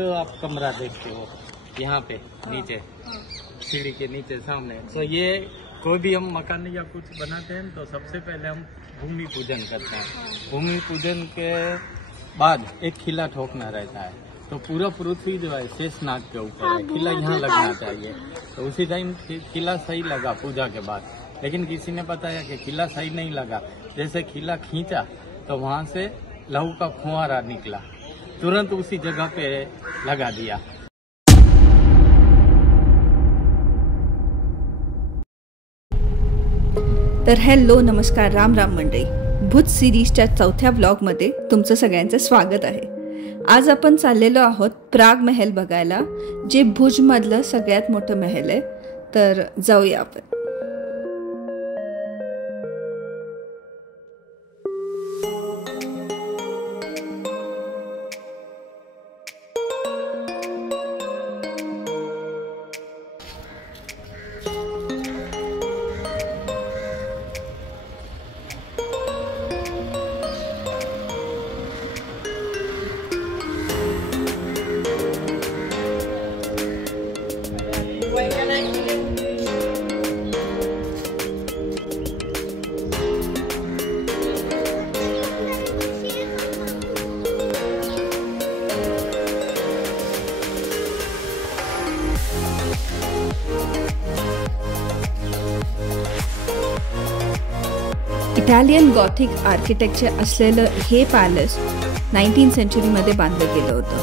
तो आप कमरा देखते हो यहाँ पे नीचे सीढ़ी के नीचे सामने। तो ये कोई भी हम मकान या कुछ बनाते हैं तो सबसे पहले हम भूमि पूजन करते हैं। भूमि पूजन के बाद एक खिला ठोकना रहता है। तो पूरा पृथ्वी जो है शेषनाग के ऊपर है, खिला यहाँ लगना चाहिए। तो उसी टाइम खिला सही लगा पूजा के बाद, लेकिन किसी ने बताया कि खिला सही नहीं लगा। जैसे खिला खींचा तो वहाँ से लहू का फुहारा निकला, तुरंत उसी जगह पे लगा दिया। तर हॅलो नमस्कार, राम राम मंडळी. भुज सिरीजच्या चौथ्या ब्लॉगमध्ये तुमचं सगळ्यांचं स्वागत आहे. आज आपण चाललेलो आहोत प्राग महल बघायला, जे भुजमधलं सगळ्यात मोठं महल आहे. तर जाऊया आपण. इटालियन गॉथिक आर्किटेक्चर असलेलं हे पॅलेस 19th सेंचुरीमध्ये बांधलं गेलं होतं.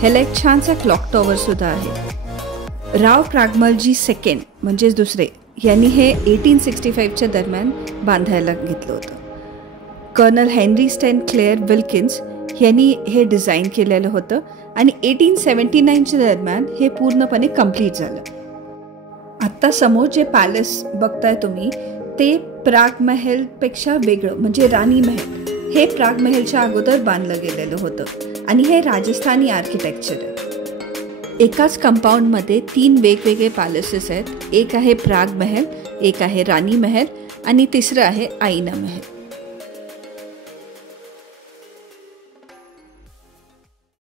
ह्याला एक छानसा क्लॉक टॉवर सुद्धा आहे. राव क्रागमलजी सेकंड म्हणजेच दुसरे यांनी हे 1865च्या दरम्यान बांधायला घेतलं होतं. कर्नल हेनरी स्टेन क्लेअर विल्किन्स यांनी हे डिझाईन केलेलं होतं आणि 1879च्या दरम्यान हे पूर्णपणे कंप्लीट झालं. आत्ता समोर जे पॅलेस बघताय तुम्ही ते प्राग महल पेक्षा वेगळं म्हणजे राणी महल. हे प्राग महलच्या अगोदर बांधलं गेलेलं होतं आणि हे राजस्थानी आर्किटेक्चर आहे. एकाच कंपाऊंडमध्ये 3 वेगवेगळे पॅलेसेस आहेत. एक आहे प्राग महल, एक आहे राणी महल आणि तिसरं आहे आईना महल.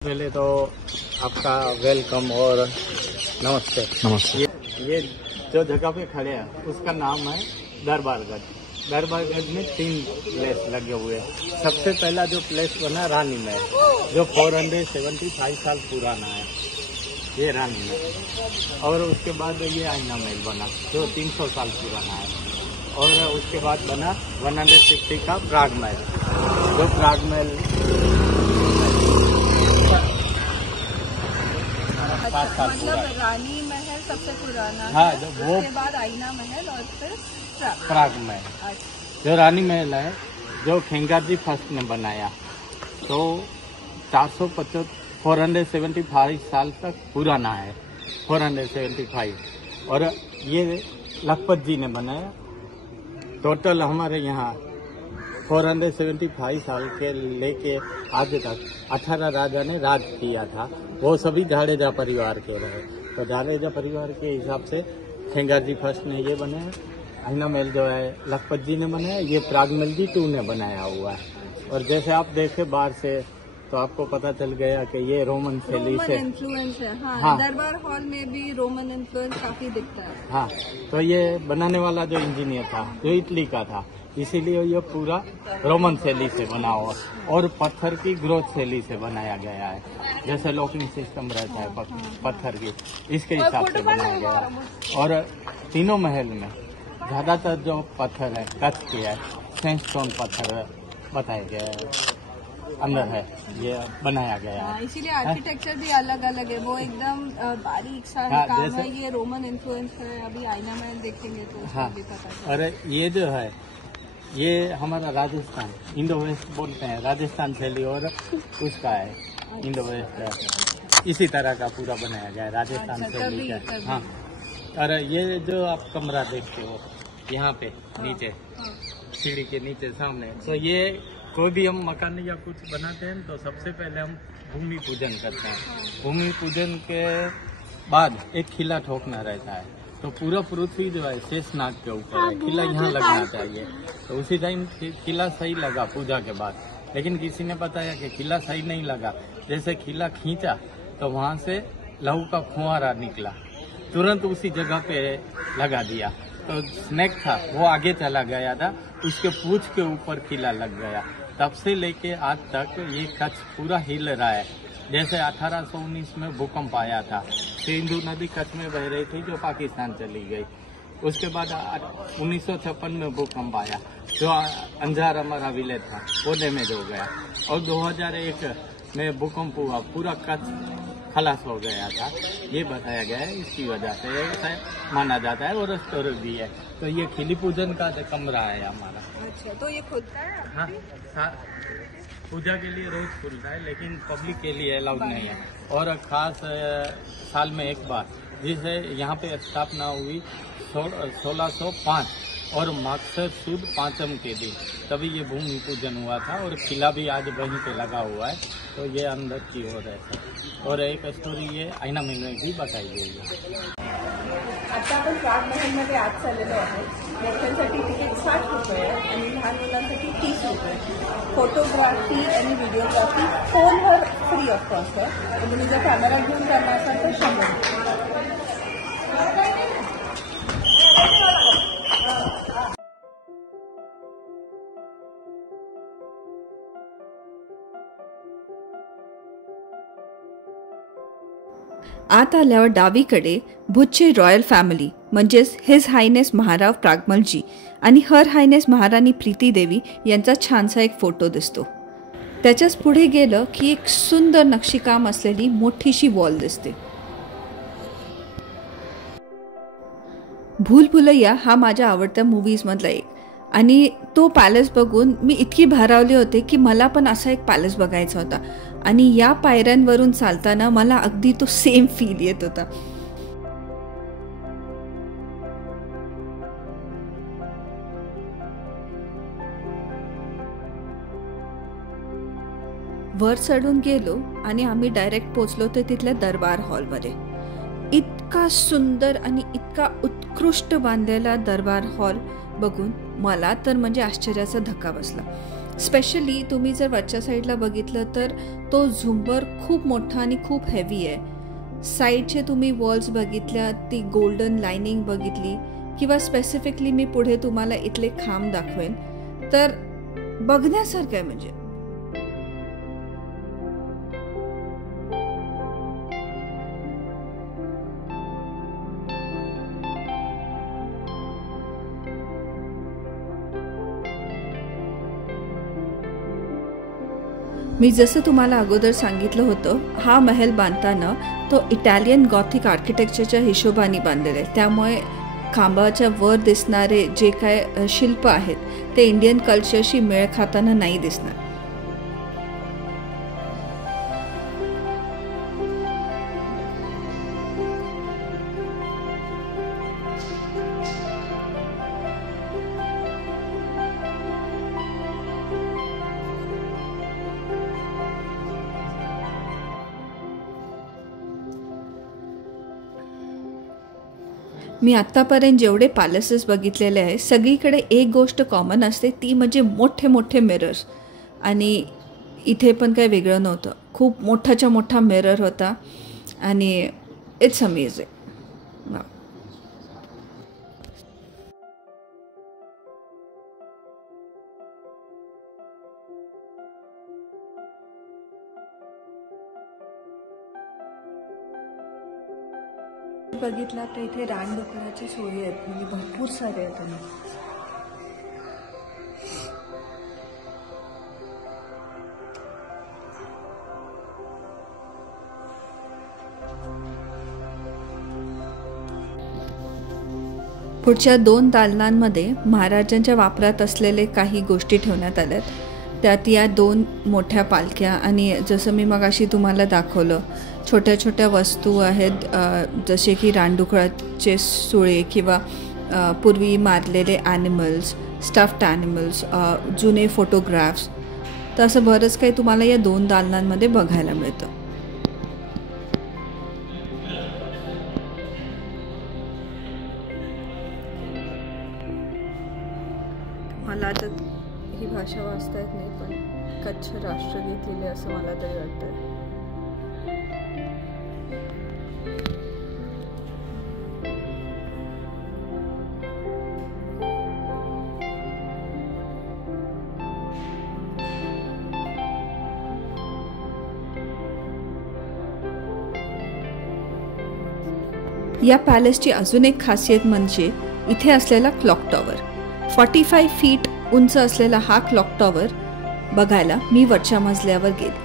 पहले तो आपका वेलकम और नमस्ते. नमस्ते. ये जो जगह पे खड़े हैं उसका नाम है दरबारगढ़. दरबारगढ़ में 3 प्लेस लगे हुए हैं. सबसे पहला जो प्लेस बना रानी महल, जो 475 साल पुराना है, ये रानी महल. और उसके बाद ये आईना महल बना जो 300 साल पुराना है. और उसके बाद बना 150 का प्राग महल, जो प्राग महल मतलब रानी महल सबसे पुराना हाँ, है. वो उसके बाद आईना महल और फिर प्राग महल. जो रानी महल है जो खेंगारजी फर्स्ट ने बनाया, तो 475 साल तक पुराना है. 475. और ये लखपत जी ने बनाया. टोटल हमारे यहाँ 475 साल के लेके आज तक 18 राजा ने राज किया था. वो सभी जाडेजा परिवार के रहे. तो जाडेजा परिवार के हिसाब से खेंगारजी फर्स्ट ने ये बनाया. आईना महल जो है लखपत जी ने बनाया. ये प्रागमल जी 2 ने बनाया हुआ है. और जैसे आप देखे बाहर से तो आपको पता चल गया कि ये रोमन शैली से इन्फ्लुएंस है. हाँ. दरबार हॉल में भी रोमन इन्फ्लुएंस काफी दिखता है. हाँ, तो ये बनाने वाला जो इंजीनियर था जो इटली का था, इसीलिए ये पूरा रोमन शैली से बना हुआ और पत्थर की ग्रोथ शैली से बनाया गया है. जैसे लॉकिंग सिस्टम रहता है पत्थर की, इसके हिसाब से बनाया गया है. और तीनों महल में ज्यादातर जो पत्थर है कच्छ के है, सैंडस्टोन पत्थर बताया गया है, अंदर है ये बनाया गया है. इसीलिए आर्किटेक्चर भी अलग अलग है. वो एकदम बारीक सा हाँ, काम जैसे- है. ये रोमन इन्फ्लुएंस है. अभी आईना महल देखेंगे तो उसका हाँ, भी पता चलेगा. और ये जो है ये हमारा राजस्थान इंडो वेस्ट बोलते हैं, राजस्थान शैली और उसका है इंडो वेस्ट. इसी तरह का पूरा बनाया गया है राजस्थान शैली का. हाँ, और ये जो आप कमरा देखते हो यहाँ पे नीचे सीढ़ी के नीचे सामने, तो ये कोई भी हम मकान या कुछ बनाते हैं तो सबसे पहले हम भूमि पूजन करते हैं. भूमि पूजन के बाद एक खिला ठोकना रहता है. तो पूरा पृथ्वी जो है शेषनाग के ऊपर है, खिला यहाँ लगना चाहिए. तो उसी टाइम खिला सही लगा पूजा के बाद, लेकिन किसी ने बताया कि खिला सही नहीं लगा. जैसे खिला खींचा तो वहाँ से लहू का फुहारा निकला, तुरंत उसी जगह पे लगा दिया। तो स्नेक था वो आगे चला गया था, उसके पूंछ के ऊपर कीला लग गया। तब से लेके आज तक ये कच्छ पूरा हिल रहा है। जैसे 1819 में भूकंप आया था, सिंधु नदी कच्छ में बह रही थी जो पाकिस्तान चली गई। उसके बाद 1956 में भूकंप आया, जो अंजार हमारा विलेज था वो डैमेज हो गया। और 2001 में भूकंप हुआ, पूरा कच्छ खलास हो गया था। ये बताया गया है, इसकी वजह से ऐसा माना जाता है। और स्टोर भी है। तो ये खिली पूजन का कमरा है हमारा। अच्छा, तो ये खुलता है? हाँ, पूजा के लिए रोज खुलता है, लेकिन पब्लिक के लिए अलाउड नहीं है। और खास साल में एक बार, जिसे यहाँ पे स्थापना हुई 1605 और मागसर सुद पांचम के दिन, तभी ये भूमि पूजन हुआ था। और किला भी आज वहीं पे लगा हुआ है। तो ये अंदर की ओर है। और एक स्टोरी ये आईना महल में भी बताई गई है। आता आपण प्राग महलमध्ये आत चाललेलो आहोत। मोठ्यांसाठी तिकीट 60 रुपये आणि लहान मुलांसाठी 30 रुपये। फोटोग्राफी आणि व्हिडिओग्राफी फोनवर फ्री ऑफ कॉस्ट आहे। तुम्ही जर कॅमेरा घेऊन करणार असाल तर 100 रुपये। आत आल्यावर डावीकडे भुजची रॉयल फॅमिली म्हणजेच हिज हायनेस महाराव प्रागमलजी आणि हर हायनेस महाराणी प्रीती देवी यांचा छानसा एक फोटो दिसतो। त्याच्याच पुढे गेलं की एक सुंदर नक्षीकाम असलेली मोठीशी वॉल दिसते। भूल भुलैया हा माझ्या आवडत्या मूव्हीजमधला एक, आणि तो पॅलेस बघून मी इतकी भारावले होते की मला पण असा एक पॅलेस बघायचा होता। आणि या पायऱ्यांवरून चालताना मला अगदी तो सेम फील येत होता। वर चढून गेलो आणि आम्ही डायरेक्ट पोचलो तर तिथल्या दरबार हॉलमध्ये। इतका सुंदर आणि इतका उत्कृष्ट बांधलेला दरबार हॉल बघून मला तर म्हणजे आश्चर्याचा धक्का बसला। स्पेशली तुम्ही जर वरच्या साईडला बघितलं तर तो झुंबर खूप मोठा आणि खूप हेवी आहे। साईडचे तुम्ही वॉल्स बघितल्या, ती गोल्डन लाइनिंग बघितली, किंवा स्पेसिफिकली मी पुढे तुम्हाला इथले खांब दाखवेन तर बघण्यासारखं आहे। म्हणजे मी जसं तुम्हाला अगोदर सांगितलं होतं, हा महल बांधताना तो इटालियन गॉथिक आर्किटेक्चरच्या हिशोबाने बांधलेला आहे। त्यामुळे खांबाच्या वर दिसणारे जे काय शिल्प आहेत ते इंडियन कल्चरशी मेळ खाताना नाही दिसणार। मी आत्तापर्यंत जेवढे पॅलेसेस बघितलेले आहे सगळीकडे एक गोष्ट कॉमन असते, ती म्हणजे मोठे मोठे मिरर्स। आणि इथे पण काही वेगळं नव्हतं, खूप मोठाच्या मोठा मिरर होता आणि इट्स अमेझिंग। बघितला तर इथे रानडुकराची सोयी आहेत, म्हणजे भरपूर सारे आहेत। पुढच्या 2 दालनांमध्ये महाराजांच्या वापरात असलेले काही गोष्टी ठेवण्यात आल्यात। त्यात या 2 मोठ्या पालख्या आणि जसं मी मगाशी तुम्हाला दाखवलं छोट्या छोट्या वस्तू आहेत, जसे की रानडुकराचे सुळे किंवा पूर्वी मारलेले ॲनिमल्स, स्टफ्ड ॲनिमल्स, जुने फोटोग्राफ्स। तर असं बरंच काही तुम्हाला या 2 दालनांमध्ये बघायला मिळतं। मला आता ही भाषा वाचता येत नाही, पण कच्छ राष्ट्रगीत लिहिले असं मला तरी वाटतं। या पॅलेसची अजून एक खासियत म्हणजे इथे असलेला क्लॉक टॉवर. 45 फीट उंच असलेला हा क्लॉक टॉवर बघायला मी वरच्या मजल्यावर गेले.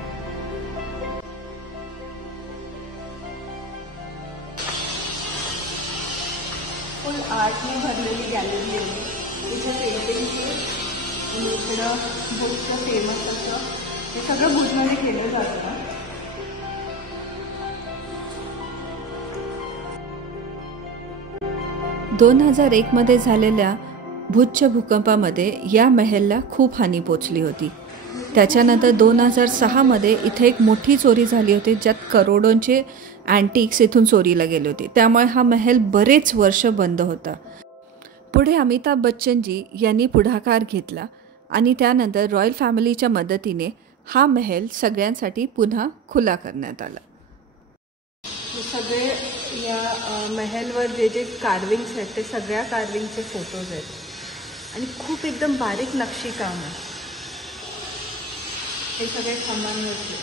फुल आर्टने भरलेली गॅलरी आहे. इथे पेंटिंगचे आणि इकडं भुजचं फेमस असं हे सगळं भुजमध्ये केलं जातं. 2001 मध्ये झालेल्या भुजच्या भूकंपामध्ये या महलला खूप हानी पोचली होती. त्याच्यानंतर 2006 मध्ये इथे एक मोठी चोरी झाली होती, ज्यात करोडोंचे अँटिक्स इथून चोरीला गेले होते. त्यामुळे हा महल बरेच वर्ष बंद होता. पुढे अमिताभ बच्चनजी यांनी पुढाकार घेतला आणि त्यानंतर रॉयल फॅमिलीच्या मदतीने हा महल सगळ्यांसाठी पुन्हा खुला करण्यात आला. सगळे या महलवर जे जे कार्विंग्स आहेत ते सगळ्या कार्विंगचे फोटोज आहेत आणि खूप एकदम बारीक नक्षीकाम आहे. हे सगळे खांबांवरचे.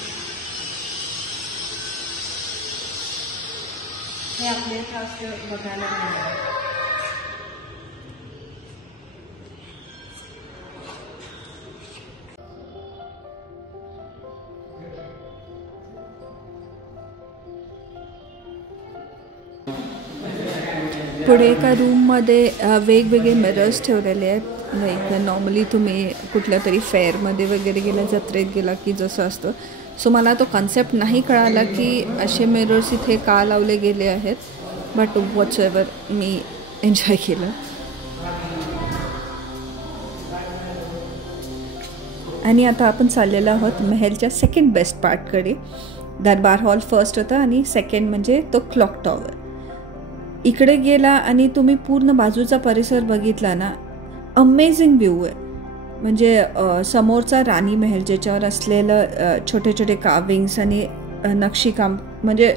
हे आपले खास बघायला मिळाले. पुढे एका रूममध्ये वेगवेगळे मिरर्स ठेवलेले आहेत. लाईक नॉर्मली तुम्ही कुठल्या तरी फेअरमध्ये वगैरे गेला, जत्रेत गेला की जसं असतं. सो मला तो कॉन्सेप्ट नाही कळाला की असे मिरर्स इथे का लावले गेले आहेत, but what's ever me enjoy केलं. आणि आता आपण चाललेलो आहोत महलच्या सेकंड बेस्ट पार्टकडे. दरबार हॉल फर्स्ट होता आणि सेकंड म्हणजे तो क्लॉक टॉवर. इकडे गेला आणि तुम्ही पूर्ण बाजूचा परिसर बघितला ना, अमेझिंग व्ह्यू आहे. म्हणजे समोरचा राणी महल ज्याच्यावर असलेलं छोटे छोटे कार्विंग्स आणि नक्षीकाम म्हणजे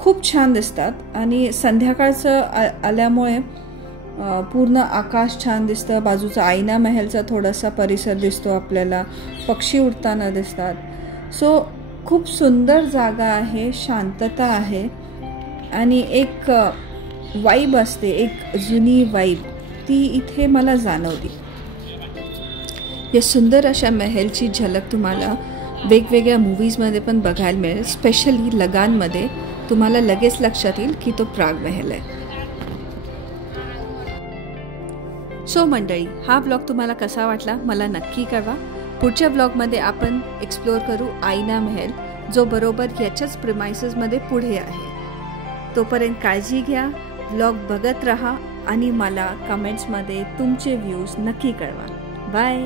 खूप छान दिसतात. आणि संध्याकाळचं आल्यामुळे पूर्ण आकाश छान दिसतं. बाजूचा आईना महलचा थोडासा परिसर दिसतो आपल्याला, पक्षी उडताना दिसतात. सो खूप सुंदर जागा आहे, शांतता आहे आणि एक वाईब असते, एक जुनी वाईब ती इथे मला जाणवली. या सुंदर अशा महलची झलक तुम्हाला वेगवेगळ्या मूवीजमध्ये पण बघायला मिळेल. स्पेशली लगानमध्ये तुम्हाला लगेच लक्षात येईल की तो प्राग महल आहे. सो मंडळी, हा ब्लॉग तुम्हाला कसा वाटला मला नक्की कळवा. पुढच्या ब्लॉगमध्ये आपण एक्सप्लोअर करू आईना महल, जो बरोबर याच्याच प्रिमाइसेसमध्ये पुढे आहे. तोपर्यंत काळजी घ्या, ब्लॉग बघत राहा आणि मला कमेंट्समध्ये तुमचे व्ह्यूज नक्की कळवा. बाय.